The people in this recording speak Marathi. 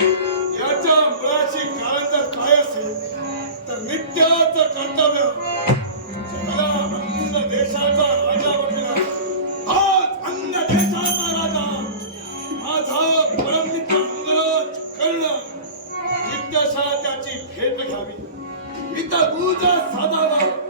याच्या मुळाशी कारण जर काय असेल तर नित्याचं कर्तव्य अन्य देशाचा राजा बनला आज अन्य देशाचा राजा. माझा परममित्र अंगराज कर्ण. नित्यशा त्याची भेट घ्यावी. इथं पूजा साधावा.